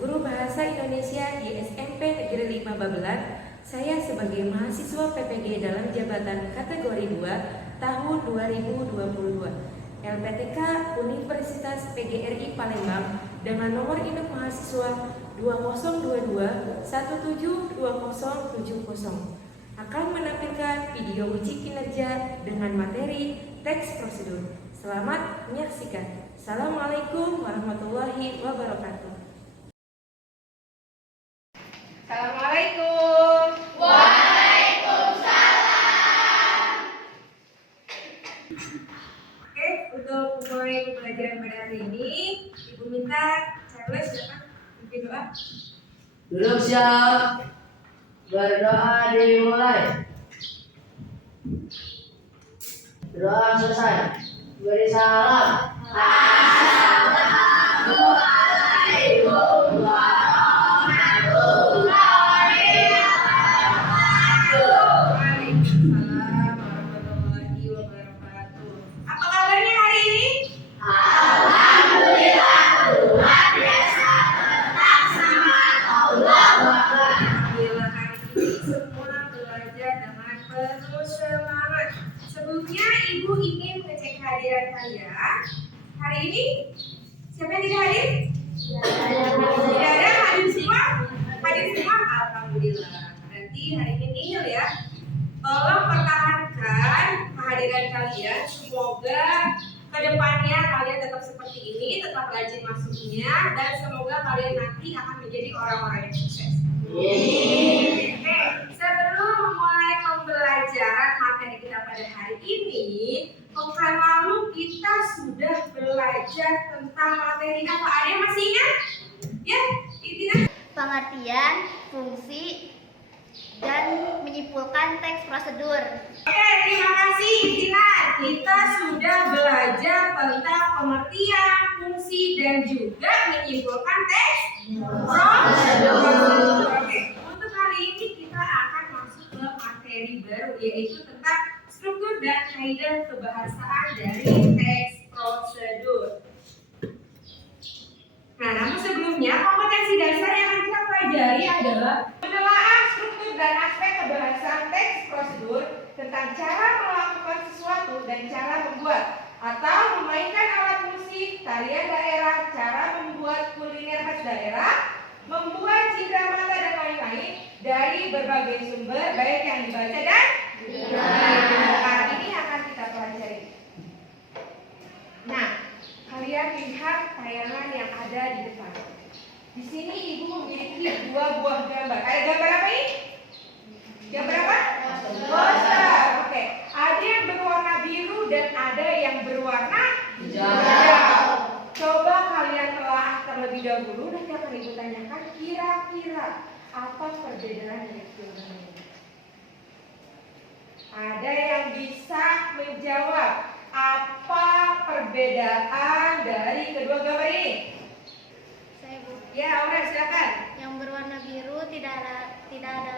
Guru Bahasa Indonesia di SMP Negeri 5 Babelan. Saya sebagai mahasiswa PPG dalam jabatan kategori 2 tahun 2022. LPTK Universitas PGRI Palembang dengan nomor induk mahasiswa 2021720770 akan menampilkan video uji kinerja dengan materi teks prosedur. Selamat menyaksikan. Assalamualaikum warahmatullahi wabarakatuh. Assalamualaikum. Waalaikumsalam. Oke, untuk mulai pembelajaran pada hari ini, Ibu minta Charles silakan pimpin doa. Duduk siap. Berdoa dimulai. Doa selesai. Beri salam. Assalamualaikum warahmatullahi wabarakatuh. Waalaikumsalam warahmatullahi wabarakatuh. Apa kabarnya hari ini? Alhamdulillah, Tuhan biasa tetap sama Allah. Alhamdulillah, hari ini semua belajar dengan penuh semangat. Sebelumnya Ibu ingin mengecek kehadiran kalian. Hari ini siapa yang tidak hadir? Tidak ada, hadir semua? Hadir semua? Alhamdulillah. Berarti hari ini nihil ya. Tolong pertahankan kehadiran kalian. Semoga kedepannya kalian tetap seperti ini, tetap rajin masuknya, dan semoga kalian nanti akan menjadi orang-orang yang sukses. Oke, sebelum memulai pembelajaran materi kita pada hari ini, pekan lalu kita sudah belajar tentang materi apa? Ada yang masih ingat? Ya, intinya Pengertian, fungsi, dan menyimpulkan teks prosedur. Oke, terima kasih Intinan. Kita sudah belajar tentang pengertian, fungsi, dan juga menyimpulkan teks prosedur. Oke, untuk hari ini kita akan masuk ke materi baru, yaitu tentang struktur dan kaidah kebahasaan dari teks prosedur. Nah, namun sebelumnya kompetensi dasar yang akan kita pelajari adalah penelaah struktur dan aspek kebahasaan teks prosedur tentang cara melakukan sesuatu dan cara membuat atau memainkan alat musik, tarian daerah, cara membuat kuliner khas daerah, membuat cindera mata dan lain-lain dari berbagai sumber baik yang dibaca dan didengar. Ini akan kita pelajari. Nah, kalian lihat tayangan yang ada di depan. Di sini Ibu memiliki dua buah gambar. Ada gambar apa ini? Gambar apa? Poster. Oke. Ada yang berwarna biru dan ada yang berwarna hijau. Coba kalian telah terlebih dahulu. Nanti akan Ibu tanyakan kira-kira apa perbedaan dari kedua gambar ini. Ada yang bisa menjawab apa perbedaan dari kedua gambar ini? Saya Bu. Ya, Aura silakan. Yang berwarna biru tidak ada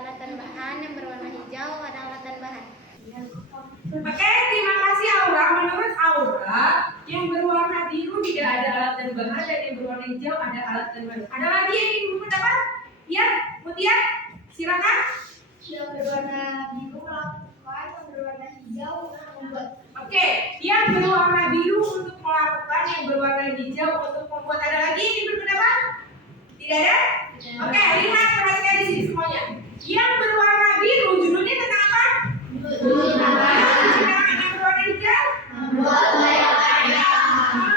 alatan bahan, yang berwarna hijau ada alatan bahan. Oke, terima kasih Aura. Menurut Aura, yang berwarna biru tidak ada alat dan bahan dan yang berwarna hijau ada alat dan bahan. Ada lagi yang ingin mendapat? Ya, Mutia, silakan. Yang berwarna biru melakukan, yang berwarna hijau membuat. Oke, yang berwarna biru untuk melakukan, yang berwarna hijau untuk membuat. Ada lagi yang ingin berpendapat? Tidak ada? Oke, lihat perhatikan di sini semuanya. Yang berwarna biru judulnya tentang apa? Yang berwarna hijau?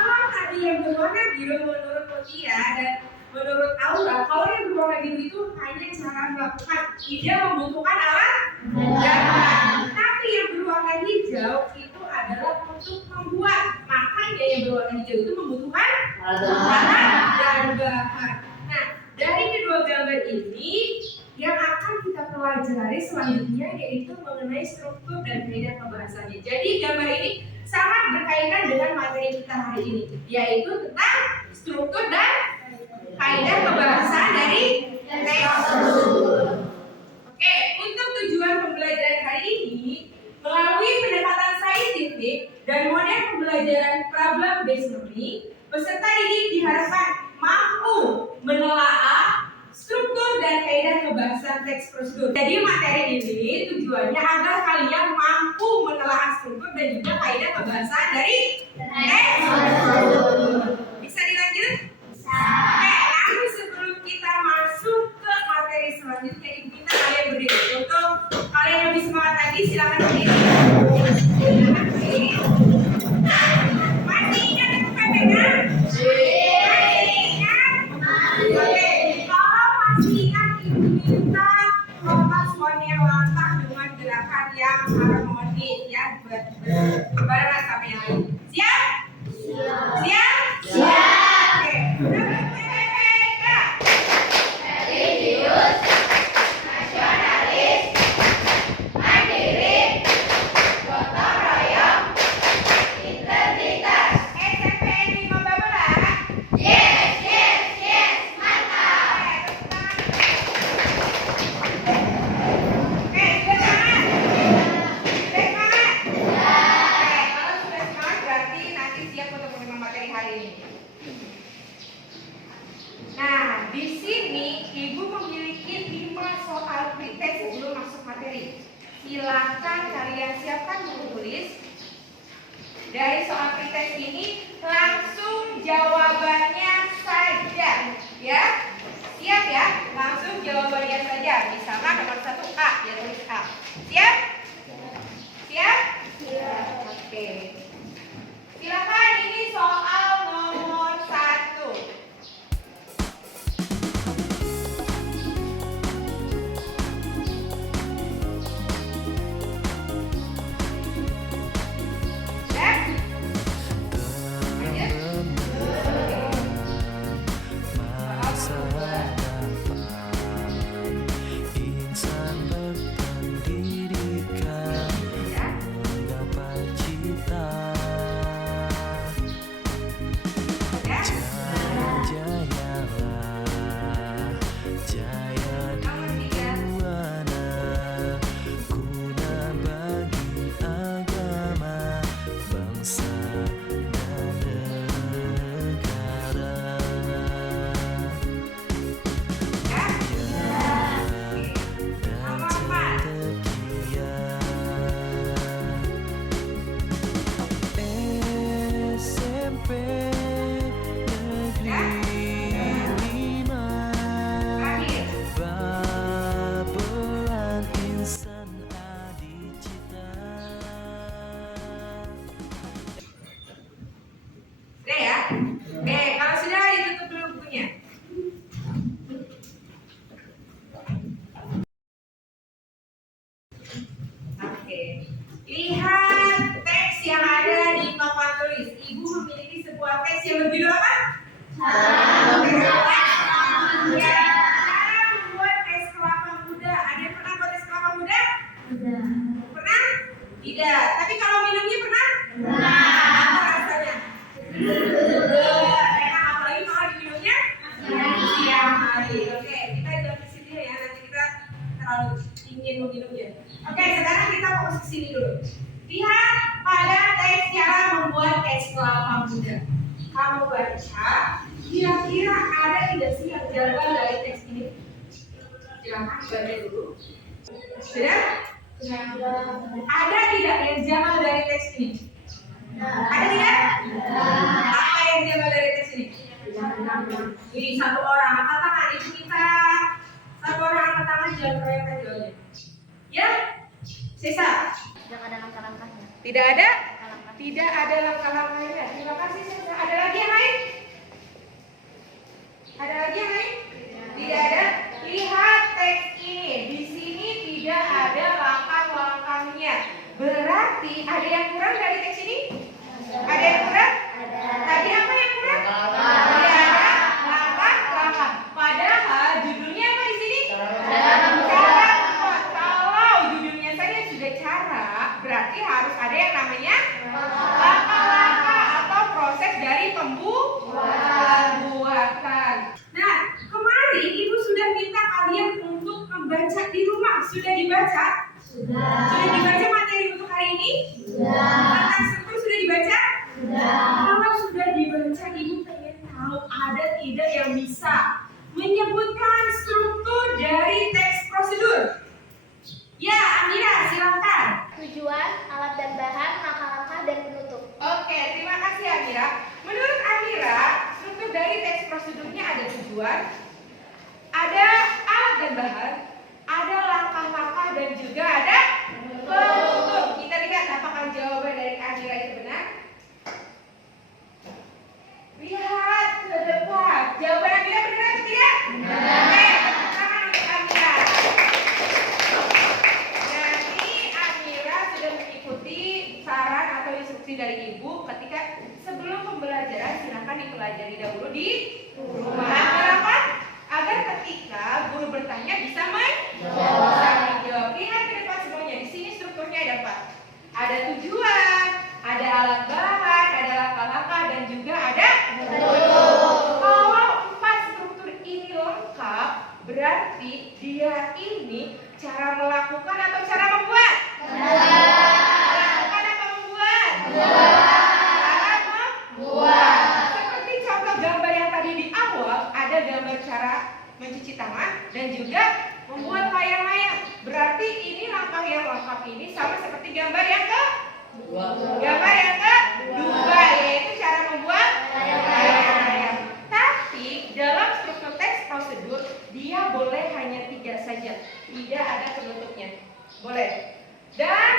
Kalau tadi yang berwarna biru menurut Mutia dan menurut Aura, kalau yang berwarna biru itu hanya cara melakukan, tidak membutuhkan alat dan bahan. Tapi yang berwarna hijau itu adalah untuk membuat. Makanya yang berwarna hijau itu membutuhkan alat dan bahan. Nah, dari kedua gambar ini yang akan kita pelajari selanjutnya yaitu mengenai struktur dan kaidah pembahasannya. Jadi gambar ini sangat berkaitan dengan materi kita hari ini, yaitu tentang struktur dan kaidah pembahasan dari teks prosedur. Oke, untuk tujuan pembelajaran hari ini melalui pendekatan saintifik dan model pembelajaran problem based learning, peserta didik diharapkan mampu menelan pembahasan teks prosedur. Jadi materi ini tujuannya agar kalian mampu menelaah struktur dan juga kaidah pembahasan dari teks prosedur. Bisa dilanjut? Bisa. Oke, lalu sebelum kita masuk ke materi selanjutnya, ibu minta kalian berdiri. Untuk kalian yang lebih semangat lagi, silakan berdiri. Silakan berdiri. Masih ingat itu PPK? Oke, kalau masih ingat ibu minta lepas warna langkah dengan gerakan yang harmonis ya, berbarengan sama yang lain. Siap? Siap? Siap. Oke, PPK. Religius, nasionalis, mandiri, gotong royong, integritas. SMP 15. Yes, yes, yes, mantap. Oke, sudah semangat? Sudah semangat? Ya. Oke, kalau sudah semangat berarti nanti siap untuk menerima materi hari ini. Nah, di sini ibu memiliki 5 soal pretest sebelum masuk materi. Silakan kalian siapkan buku tulis. Dari soal pretest ini langsung jawabannya saja, ya. Siap ya? Langsung jawabannya saja. Misalkan nomor 1A, ya tulis A. Siap? Siap? Siap. Oke. Silakan, ini soal nomor 1. Insan berpendidikan mendapat cita. Jayalah, jaya di buana, guna bagi agama, bangsa dan negara. SMP Negeri 5 Babelan Insan Adicita. Sudah ya? Oke, kalau sudah ditutup dulu bukunya. Oke. Lihat teks yang ada di papan tulis. Ibu memiliki sebuah teks yang berjudul apa? Ya, cara membuat es kelapa muda. Ada yang pernah buat es kelapa muda? Pernah? Tidak. Tapi kalau minumnya pernah? Apa rasanya? Enak, apalagi kalau diminumnya siang hari. Oke, kita jangan di sini ya. Nanti kita terlalu ingin meminumnya. Oke, sekarang kita fokus ke sini dulu. Lihat pada teks cara membuat es kelapa muda. Kamu baca, kira-kira ada tidak sih yang janggal dari teks ini? Silakan baca dulu. Sudah? Ada tidak yang janggal dari teks ini? Ada tidak? Apa yang janggal dari teks ini? Wih, satu orang angkat tangan. Ibu minta satu orang angkat tangan, jangan keroyokan jawabnya. Ya? Sisa? Tidak ada langkah-langkahnya. Tidak ada? Tidak ada langkah-langkahnya. Terima kasih, Sisa. Ada lagi yang lain? Ada lagi yang lain? Tidak ada. Lihat teks ini. Di sini tidak ada langkah-langkahnya. Berarti ada yang kurang dari teks ini? Ada yang kurang? Tadi apa yang kurang? Tidak ada langkah-langkah. Padahal judulnya apa di sini? Cara membuat. Kalau judulnya saja sudah cara, berarti harus ada yang namanya langkah-langkah atau proses dari pembuatan. Nah, kemarin ibu sudah minta kalian untuk membaca di rumah. Sudah dibaca? Sudah dibaca materi untuk hari ini? Tentang struktur sudah dibaca? Kalau sudah dibaca, ibu pengen tahu ada tidak yang bisa menyebutkan struktur dari teks prosedur. Ya, Amira, silakan. Tujuan, alat dan bahan, langkah-langkah dan penutup. Oke, terima kasih Amira. Menurut Amira, struktur dari teks prosedurnya ada tujuan, ada alat dan bahan, ada langkah-langkah dan juga ada penutup. Kita lihat apakah jawaban dari Amira itu benar. Lihat ke depan. Jawaban Amira benar atau tidak? Benar. Oke, tepuk tangan untuk Amira. Jadi Amira sudah mengikuti saran atau instruksi dari ibu ketika sebelum pembelajaran silakan dipelajari dahulu di rumah. Kenapa? Agar ketika guru bertanya bisa menjawab. Lihat ke depan semuanya. Di sini strukturnya ada 4. Ada tujuan, ada alat bahan, ada langkah-langkah dan juga ada penutup. Kalau 4 struktur ini lengkap, berarti dia ini cara melakukan atau cara membuat? Melakukan atau membuat? Cara membuat. Seperti contoh gambar yang tadi di awal, ada gambar cara mencuci tangan dan juga membuat layang-layang. Berarti ini langkah yang lengkap ini sama seperti gambar yang kedua, yaitu cara membuat layang-layang. Tapi dalam struktur teks prosedur dia boleh hanya 3 saja, tidak ada penutupnya. Boleh. Dan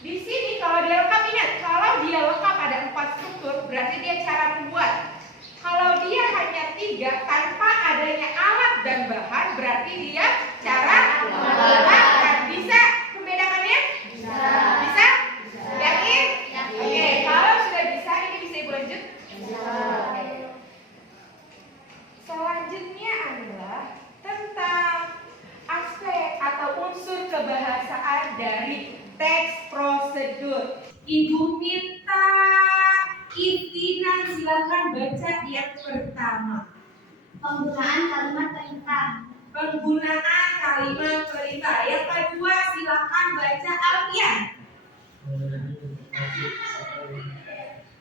di sini kalau dia lengkap, ingat, kalau dia lengkap ada 4 struktur, berarti dia cara membuat. Kalau dia hanya 3 tanpa adanya alat dan bahan, berarti dia cara melakukan. Bisa membedakannya? Bisa? Yakin? Oke, kalau sudah bisa, ini bisa ibu lanjut? Oke. Selanjutnya adalah tentang aspek atau unsur kebahasaan dari teks prosedur. Ibu minta Ivina silakan baca yang pertama. Penggunaan kalimat perintah. Penggunaan kalimat perintah. Yang kedua silakan baca Alfian.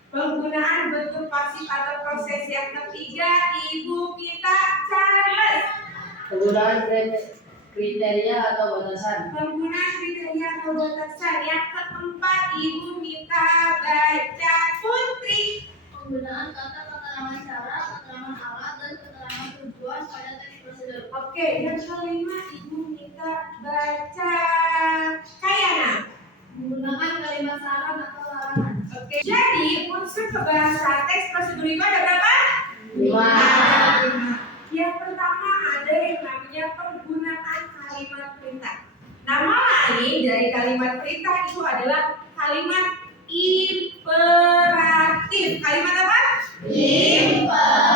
Penggunaan bentuk pasif atau proses. Yang ketiga Ibu minta Charles. Penggunaan kriteria atau batasan. Penggunaan kriteria atau batasan. Yang keempat Ibu minta baca Putri. Penggunaan kata keterangan cara, keterangan alat, dan keterangan tujuan pada teks prosedur. Oke, yang kelima Ibu minta baca Kayana. Menggunakan kalimat saran atau larangan. Oke, jadi unsur kebahasaan teks prosedur itu ada berapa? 5. Yang pertama ada yang namanya penggunaan kalimat perintah. Nama lain dari kalimat perintah itu adalah kalimat imperatif. Kalimat apa? Imperatif.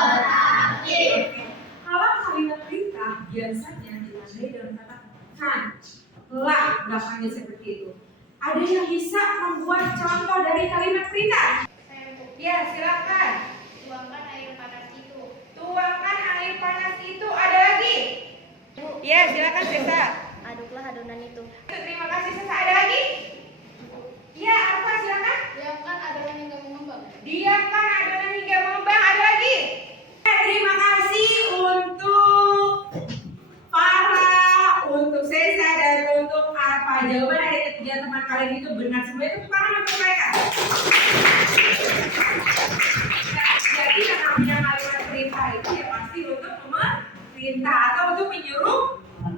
Kalau kalimat perintah biasanya ditandai dengan kata kan, lah, belakangnya seperti itu. Ada yang bisa membuat contoh dari kalimat perintah? Ya, silakan. Tuangkan air panas itu. Tuangkan air panas itu. Ada lagi? Ya, silakan Sesa. Aduklah adonan itu. Terima kasih Sesa. Ada lagi? Ya, apa silakan? Diamkan adonan hingga mengembang. Diamkan adonan hingga mengembang. Ada lagi? Terima kasih untuk Farah, untuk Sesa, dan untuk apa? Jawaban dari ketiga teman kalian itu benar semua. Itu tangan untuk mereka. Jadi yang namanya kalimat perintah itu ya pasti untuk memerintah atau untuk menyuruh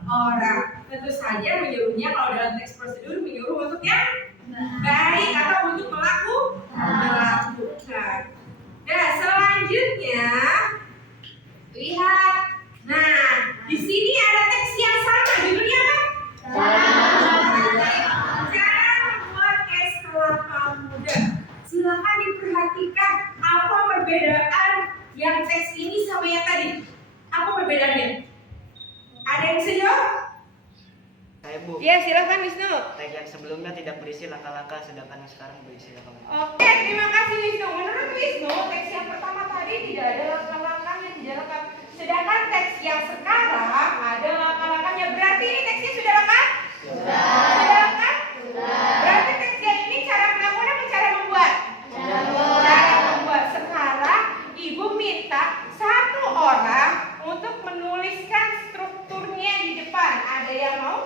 orang. Tentu saja menyuruhnya kalau dalam teks prosedur menyuruh untuk yang baik atau untuk melakukan. Nah, selanjutnya lihat. Nah, di sini ada teks yang sama. Judulnya apa? Cara membuat es kelapa muda. Silakan diperhatikan apa perbedaan yang teks ini sama yang tadi. Apa perbedaannya? Ada yang bisa jawab? Saya Bu, Ya, silakan Wisnu. tag yang sebelumnya tidak berisi langkah-langkah, sedangkan yang sekarang berisi langkah-langkah. Oke, terima kasih Wisnu. Menurut Wisnu, teks yang pertama tadi tidak ada langkah-langkahnya, tidak lengkap. Sedangkan teks yang sekarang ada langkah-langkahnya. Berarti ini teksnya sudah lengkap? Sudah lengkap? Berarti teksnya ini cara melakukan atau cara membuat? Cara membuat. Sekarang Ibu minta satu orang untuk menuliskan strukturnya di depan. Ada yang mau?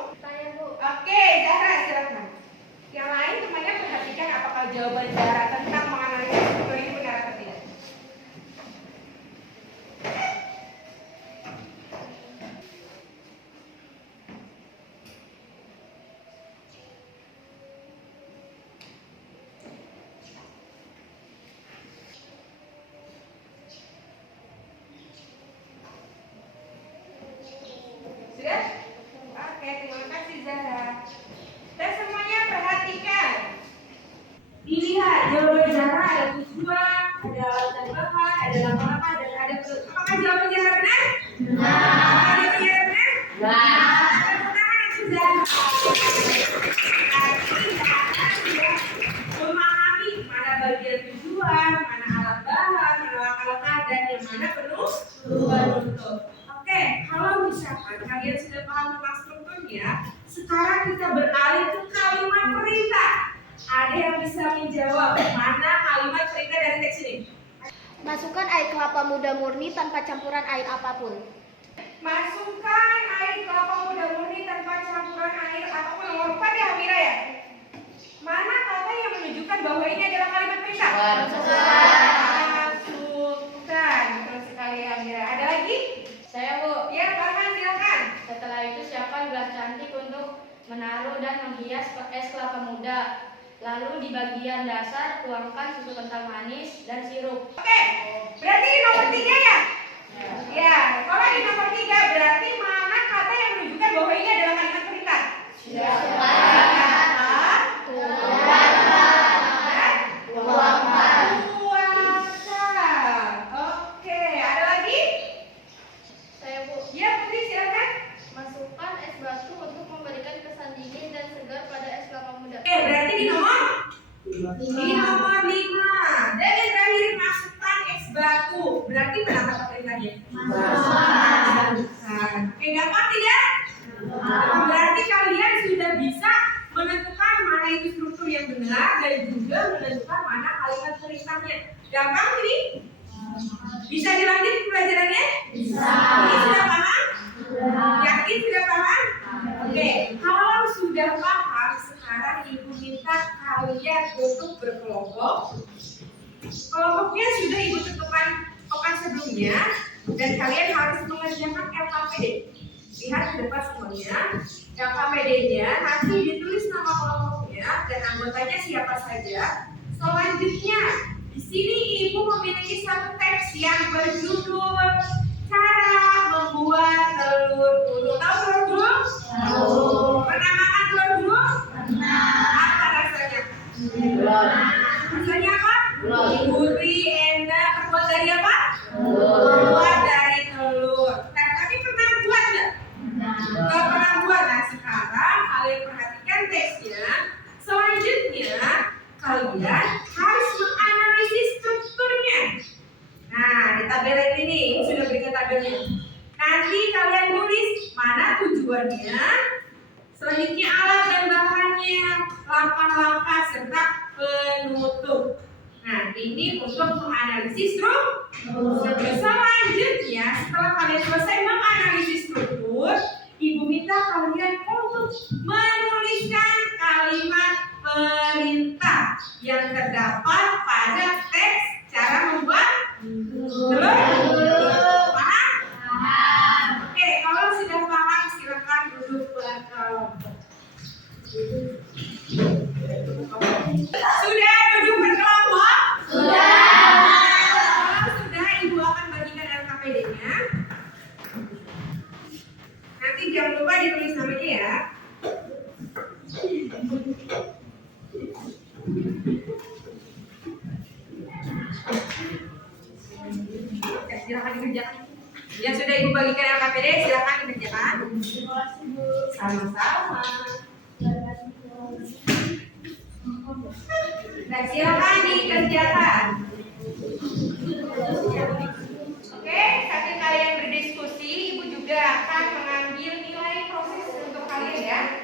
betul. Oke, kalau misalkan kalian sudah paham tentang strukturnya, sekarang kita beralih ke kalimat perintah. Ada yang bisa menjawab mana kalimat perintah dari teks ini? Masukkan air kelapa muda murni tanpa campuran air apapun. Masukkan air kelapa muda murni tanpa campuran air apapun. Nomor 4 ya, Amira ya? Mana kata yang menunjukkan bahwa ini adalah kalimat perintah? Masukkan. Betul sekali, Amira. Ada lagi? Saya, Bu. Ya, Farhan, silakan. Setelah itu siapkan gelas cantik untuk menaruh dan menghias es kelapa muda. Lalu di bagian dasar tuangkan susu kental manis dan sirup. Oke, berarti nomor 3 ya? Ya, kalau di nomor 3 berarti mana kata yang menunjukkan bahwa ini adalah kalimat perintah? Puasa. Oke, ada lagi? Saya, Bu. Ya, Putri silakan. Masukkan es batu untuk memberikan kesan dingin dan segar pada es kelapa muda. Oke, berarti di nomor 5. Dan yang terakhir masukkan es batu. Berarti mana kata perintahnya? Masukkan. Oke, gampang tidak? Berarti kalian sudah bisa menentukan mana itu struktur yang benar dan juga menentukan mana kalimat perintahnya. Gampang ini? Bisa dilanjut pelajarannya? Bisa. Ini sudah paham? Yakin sudah paham? Oke, kalau sudah paham, sekarang Ibu minta kalian untuk berkelompok. Kelompoknya sudah Ibu tentukan pekan sebelumnya dan kalian harus mengerjakan LKPD. Lihat ke depan semuanya. LKPD-nya nanti ditulis nama kelompoknya dan anggotanya siapa saja. Selanjutnya, di sini Ibu memiliki satu teks yang berjudul Cara Membuat Telur Gulung. Tahu telur gulung? Tahu. Pernah makan telur gulung? Pernah. Apa rasanya? Rasanya apa? Gurih, enak. Terbuat dari apa? Terbuat dari telur. Nah, tapi pernah buat nggak? Nggak pernah buat. Nah, sekarang kalian perhatikan teksnya. Selanjutnya, kalian harus menganalisis strukturnya. Nah, di tabel ini sudah berikan tabelnya. Nanti kalian tulis mana tujuannya, selanjutnya alat dan bahannya, langkah-langkah serta penutup. Nah, ini untuk menganalisis struktur. Selanjutnya, setelah kalian selesai menganalisis struktur, Ibu minta kalian untuk menuliskan kalimat perintah yang terdapat pada teks cara membuat telur. Paham? Oke, kalau sudah paham silakan duduk berkelompok. Sudah duduk berkelompok? Kalau sudah, Ibu akan bagikan LKPD-nya. Nanti jangan lupa ditulis namanya ya. Silakan dikerjakan. Yang sudah Ibu bagikan LKPD silakan dikerjakan. Sama-sama. Dan silakan dikerjakan. Oke, sambil kalian berdiskusi, Ibu juga akan mengambil nilai proses untuk kalian ya.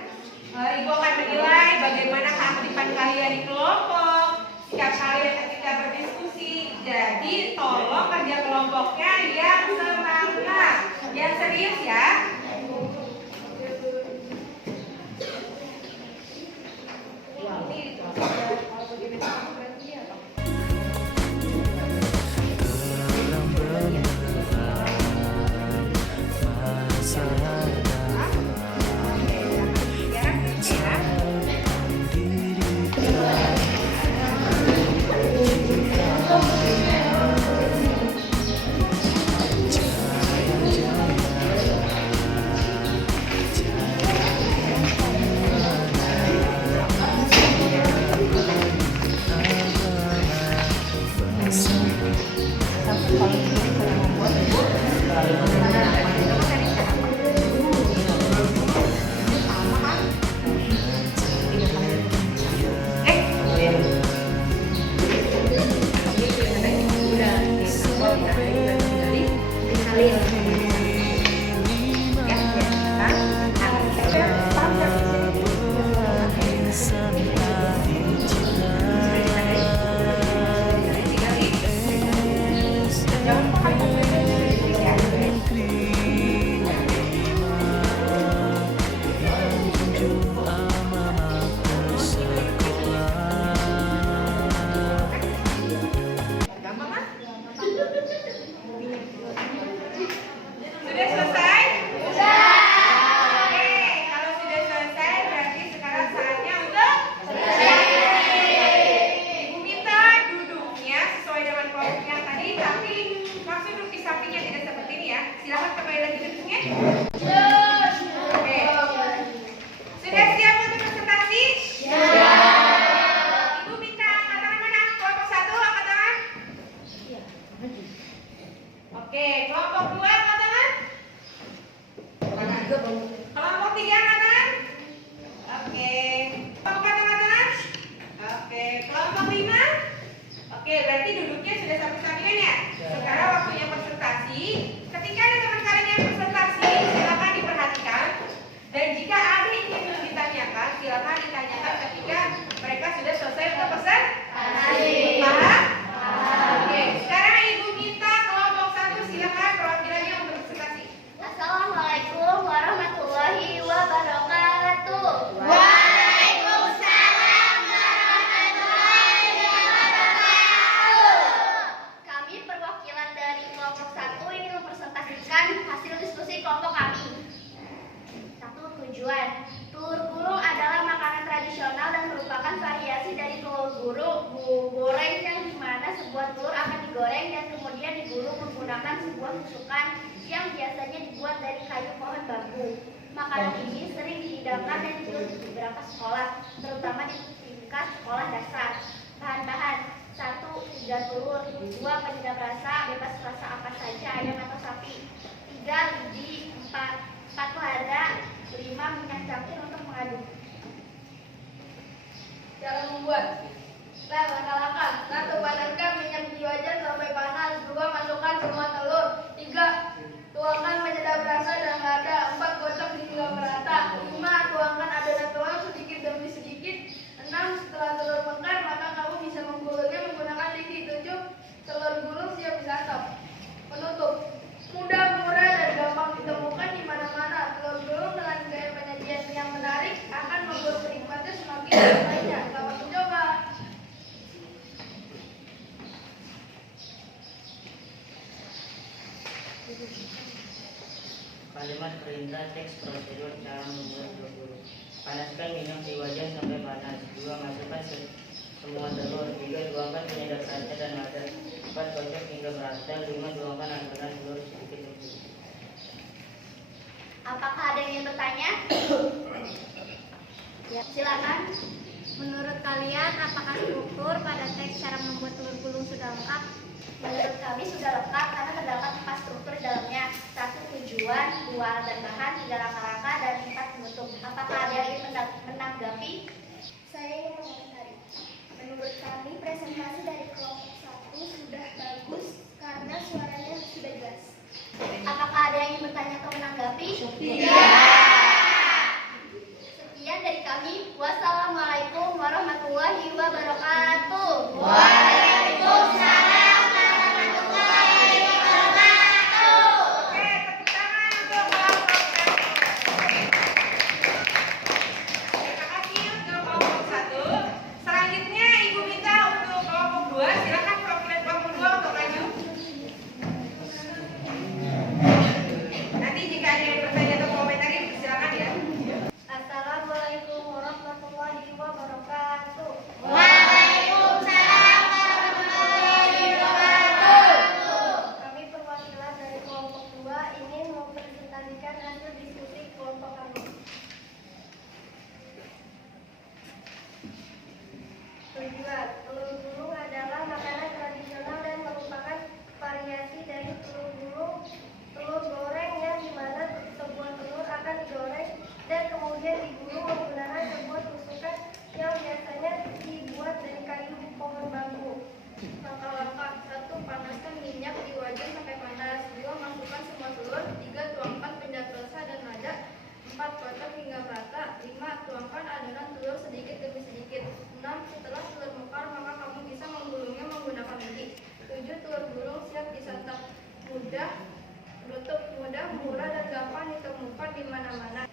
Ibu akan menilai bagaimana keaktifan kalian di kelompok, sikap kalian ketika berdiskusi. Jadi tolong kerja kelompoknya yang semangat, yang serius ya. Terang benderang masa hadapan dirikan cinta membacakan hasil diskusi kelompok kami. 1. Tujuan. Telur gulung adalah makanan tradisional dan merupakan variasi dari telur goreng yang dimana sebuah telur akan digoreng dan kemudian digulung menggunakan sebuah tusukan yang biasanya dibuat dari kayu pohon bambu. Makanan ini sering dihidangkan dan dijual di beberapa sekolah, terutama di tingkat sekolah dasar. Bahan-bahan: 1. Iga telur. 2. Penyedap rasa, bebas rasa apa saja, ayam atau sapi. 3. Lidi. 4 lada. 5. Minyak campur untuk mengaduk. Cara membuat. Langkah-langkah. 1. Panaskan minyak di wajan sampai panas. 2. Masukkan semua telur. 3. Tuangkan penyedap rasa dan lada. 4. Kocok hingga merata. 5. Tuangkan adonan telur sedikit demi sedikit. 6. Setelah telur mekar, maka kamu bisa menggulungnya menggunakan lidi. 7. Telur gulung siap disantap. Penutup. Mudah, murah, dan gampang ditemukan di mana-mana. Telur gulung dengan gaya penyajian yang menarik akan membuat penikmatnya semakin lainnya. Selamat mencoba. Kalimat perintah teks prosedur cara membuat telur gulung. Panaskan minyak di wajan sampai panas. 2. Masukkan semua telur. 3. Tuangkan penyedap rasa dan lada. 4. Kocok hingga merata. 5. Tuangkan adonan telur sedikit demi sedikit. Apakah ada yang ingin bertanya? Ya, silakan. Menurut kalian, apakah struktur pada teks cara membuat telur gulung sudah lengkap? Menurut kami sudah lengkap karena terdapat 4 struktur di dalamnya. 1. Tujuan. 2. Alat dan bahan. 3. Langkah-langkah. Dan 4. Penutup. Apakah ada yang ingin menanggapi? Saya ingin mengomentari. Menurut kami presentasi dari kelompok 1 sudah bagus karena suaranya sudah jelas. Apakah ada yang ingin bertanya atau menanggapi? Sekian dari kami. Wassalamualaikum warahmatullahi wabarakatuh. Waalaikumsalam warahmatullahi wabarakatuh. Oke, tepuk tangan untuk kelompok 1. Terima kasih untuk kelompok 1. Selanjutnya Ibu minta untuk kelompok 2. Silakan perwakilan kelompok 2 untuk maju. Nanti jika ada yang bertanya atau komentari, silakan ya. Assalamualaikum warahmatullahi wabarakatuh. Waalaikumsalam warahmatullahi wabarakatuh. Kami perwakilan dari kelompok 2 ingin mempresentasikan hasil diskusi kelompok kami. Tujuan. Telur gulung adalah makanan tradisional dan merupakan variasi dari telur goreng yang dimana sebuah telur akan digoreng dan kemudian digulung menggunakan sebuah tusukan yang biasanya dibuat dari kayu pohon bambu. Langkah-langkah. 1. Panaskan minyak di wajan sampai panas. 2. Masukkan semua telur. 3. Tuangkan penyedap rasa dan lada. 4. Kocok hingga merata. 5. Tuangkan adonan telur sedikit demi sedikit. 6. Setelah telur mekar, maka kamu bisa menggulungnya menggunakan lidi. 7. Telur gulung siap disantap. Mudah, murah, dan gampang ditemukan di mana-mana.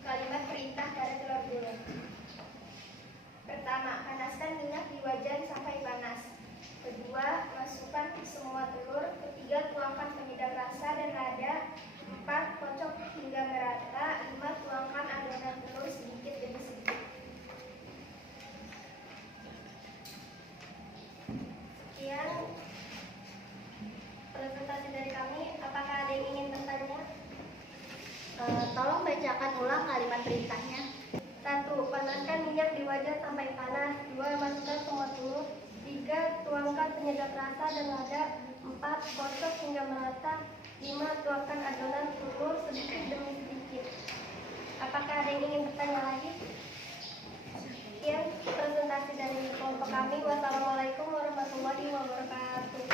Kalimat perintah dari telur gulung. Pertama, panaskan minyak di wajan sampai panas. Kedua, masukkan semua telur. Ketiga, tuangkan penyedap rasa dan lada. 4. Kocok hingga merata. 5. Tuangkan adonan telur sedikit demi sedikit. Sekian presentasi dari kami. Apakah ada yang ingin bertanya? Tolong bacakan ulang kalimat perintahnya. 1. Panaskan minyak di wajan sampai panas. 2. Masukkan semua telur. 3. Tuangkan penyedap rasa dan lada. 4. Kocok hingga merata. 5. Tuangkan adonan telur sedikit demi sedikit. Apakah ada yang ingin bertanya lagi? Sekian presentasi dari kelompok kami. Wassalamualaikum warahmatullahi wabarakatuh.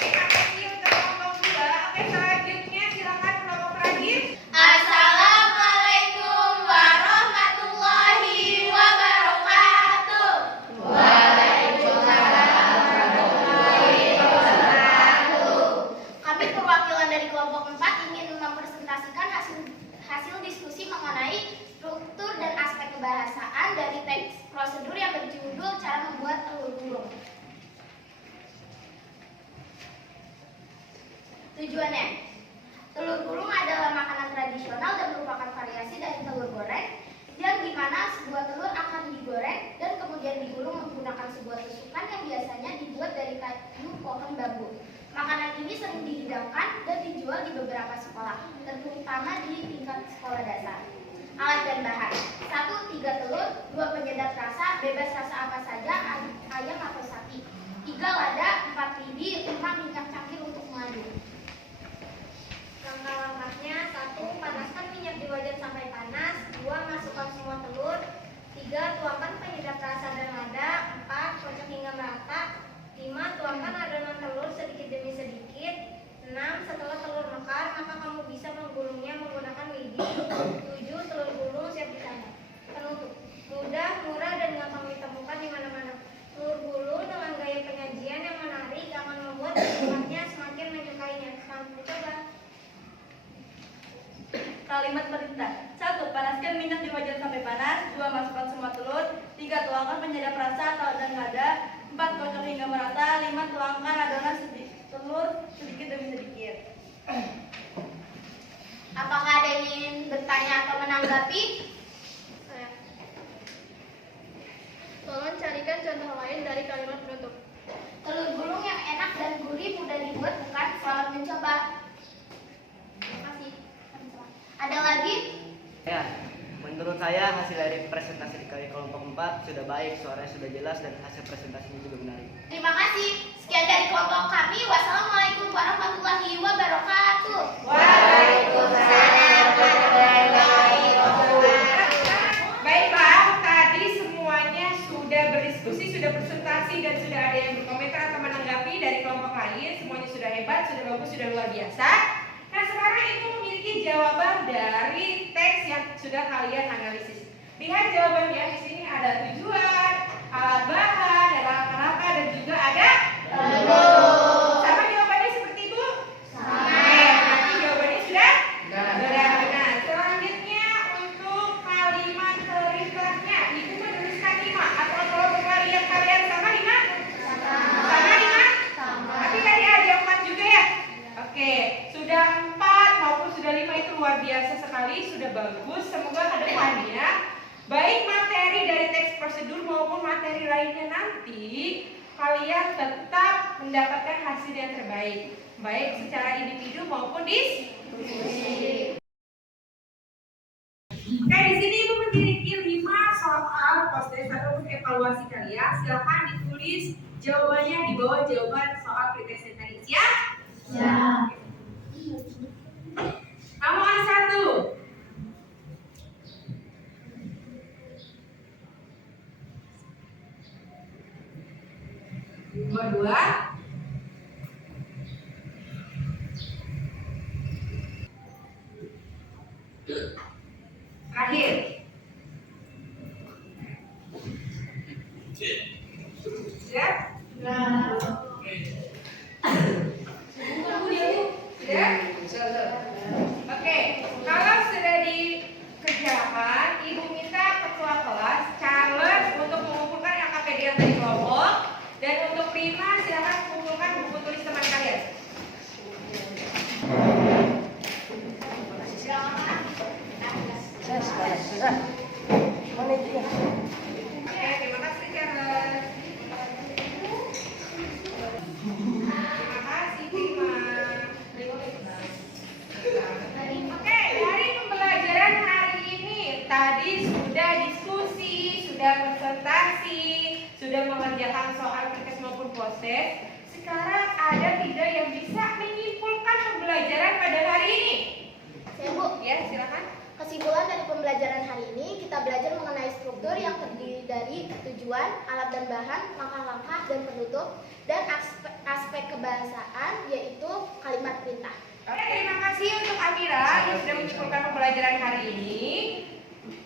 Terima kasih untuk kelompok 2. Oke, selanjutnya silakan kelompok terakhir. Assalamualaikum warahmatullahi wabarakatuh. Kami perwakilan dari kelompok 4 ingin mempresentasikan hasil diskusi mengenai struktur dan aspek kebahasaan dari teks prosedur yang berjudul tujuannya. Telur gulung adalah makanan tradisional dan merupakan variasi dari telur goreng, yang dimana sebuah telur akan digoreng dan kemudian digulung menggunakan sebuah tusukan yang biasanya dibuat dari kayu pohon bambu. Makanan ini sering dihidangkan dan dijual di beberapa sekolah, terutama di tingkat sekolah dasar. Alat dan bahan: 1. 3 telur, 2 penyedap rasa, bebas rasa apa saja, ayam atau sapi, 3 lada, 4 lidi, 5 minyak cangkir untuk mengaduk. Langkah-langkahnya: 1. Panaskan minyak di wajan sampai panas. 2. Masukkan semua telur. 3. Tuangkan penyedap rasa dan lada. 4. Kocok hingga merata. 5. Tuangkan adonan telur sedikit demi sedikit. 6. Setelah telur mekar, maka kamu bisa menggulungnya menggunakan lidi. 7. Telur gulung siap disantap. Penutup: mudah, murah, dan gampang ditemukan di mana-mana. Telur gulung dengan gaya penyajian yang menarik akan membuat penikmatnya semakin menyukainya. Selamat mencoba. Kalimat perintah: 1. Panaskan minyak di wajan sampai panas. 2. Masukkan semua telur. 3. Tuangkan penyedap rasa dan lada. 4. Kocok hingga merata. 5. Tuangkan adonan telur sedikit demi sedikit. Apakah ada yang ingin bertanya atau menanggapi? Tolong carikan contoh lain dari kalimat penutup. Telur gulung yang enak dan gurih mudah dibuat, bukan? Selamat mencoba. Terima kasih. Ada lagi? Ya, menurut saya hasil dari presentasi di kelompok 4 sudah baik, suaranya sudah jelas dan hasil presentasinya juga menarik. Terima kasih. Sekian dari kelompok kami. Wassalamualaikum warahmatullahi wabarakatuh. Waalaikumsalam warahmatullahi wabarakatuh. Baiklah, tadi semuanya sudah berdiskusi, sudah presentasi, dan sudah ada yang berkomentar atau menanggapi dari kelompok lain. Semuanya sudah hebat, sudah bagus, sudah luar biasa. Nah, sekarang itu memiliki jawaban dari teks yang sudah kalian analisis. Lihat jawabannya, di sini ada tujuan, alat bahan, ada langkah-langkah, dan juga ada telur. Sama jawabannya seperti itu? Sama. Nanti jawabannya sudah benar. Selanjutnya untuk kalimat perintahnya, Ibu menuliskan 5 atau kalau bervarian kalian sama 5? Sama 5? Tapi tadi ada 4 juga ya? Oke, sudah 4 maupun sudah 5 itu luar biasa sekali, sudah bagus. Semoga ke depannya baik materi dari teks prosedur maupun materi lainnya nanti kalian tetap mendapatkan hasil yang terbaik, baik secara individu maupun diskusi. Oke, di sini Ibu memiliki 5 soal post-test atau evaluasi kalian. Silakan ditulis jawabannya di bawah jawaban soal pretest tadi. Siap? Ya. Kamu ada 1. Dua. Terakhir. Siap? Sudah? Oke, kalau sudah dikerjakan, Ibu minta ketua kelas challenge untuk mengumpulkan LKPD yang dari kelompok, dan untuk prima silakan mengumpulkan buku tulis teman kalian. Oke, terima kasih Charles. Terima kasih Prima. Oke, dari pembelajaran hari ini tadi sudah diskusi, sudah presentasi, sudah mengerjakan soal pretest maupun post-test. Sekarang ada tidak yang bisa menyimpulkan pembelajaran pada hari ini? Saya Bu. Ya, silakan. Kesimpulan dari pembelajaran hari ini, kita belajar mengenai struktur yang terdiri dari tujuan, alat dan bahan, langkah-langkah, dan penutup, dan aspek kebahasaan, yaitu kalimat perintah. Oke, terima kasih untuk Amira yang sudah menyimpulkan pembelajaran hari ini.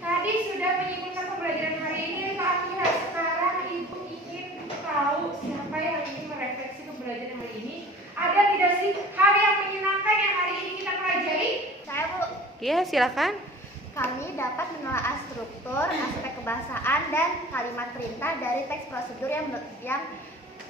Tadi sudah menyimpulkan pembelajaran hari ini, Pak Amira. Sekarang Ibu ingin tahu siapa yang ingin merefleksi pembelajaran hari ini. Ada tidak sih hal yang menyenangkan yang hari ini kita pelajari? Saya Bu. Iya, silakan. Kami dapat menelaah struktur, aspek kebahasaan, dan kalimat perintah dari teks prosedur yang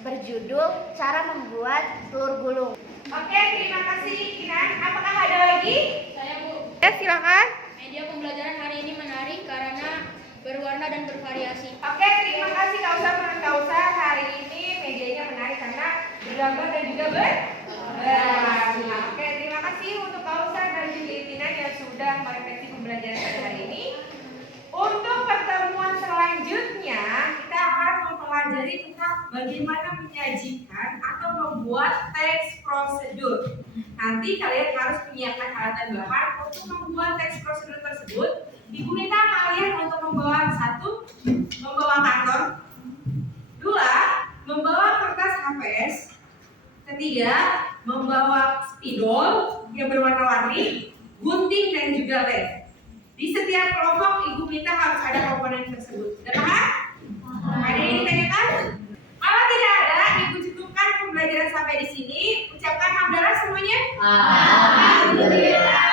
berjudul Cara Membuat Telur Gulung. Oke, terima kasih Kinan. Apakah ada lagi? Saya Bu. Ya, silakan. Media pembelajaran hari ini menarik karena berwarna dan bervariasi. Oke, terima kasih Kak Usah. Hari ini medianya menarik karena bergambar dan juga berwarna. Oke, terima kasih untuk Kak Usah dan juga Kinan yang sudah merefleksi pembelajaran pada hari ini. Untuk pertemuan selanjutnya, kita akan mempelajari tentang bagaimana menyajikan atau membuat teks prosedur. Nanti kalian harus menyiapkan alat dan bahan untuk membuat teks prosedur tersebut. Ibu minta kalian untuk membawa membawa karton, 2, membawa kertas HVS, 3, membawa spidol yang berwarna-warni, gunting dan juga lem. Di setiap kelompok ibu minta harus ada komponen tersebut. Sudah paham? Ada yang ditanyakan? Kalau tidak ada, ibu cukupkan pembelajaran sampai di sini. Ucapkan hamdalah semuanya. Alhamdulillah.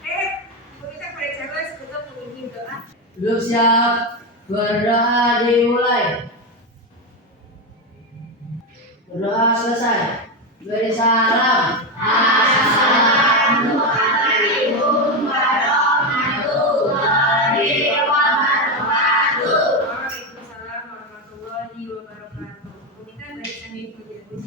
Oke, ibu minta pada Charles untuk memimpin doa. Belum siap, berdoa dimulai. Berdoa selesai. Beri salam. Assalamualaikum warahmatullahi wabarakatuh. Waalaikumsalam warahmatullahi wabarakatuh. Ibu minta barisan ibu dulu.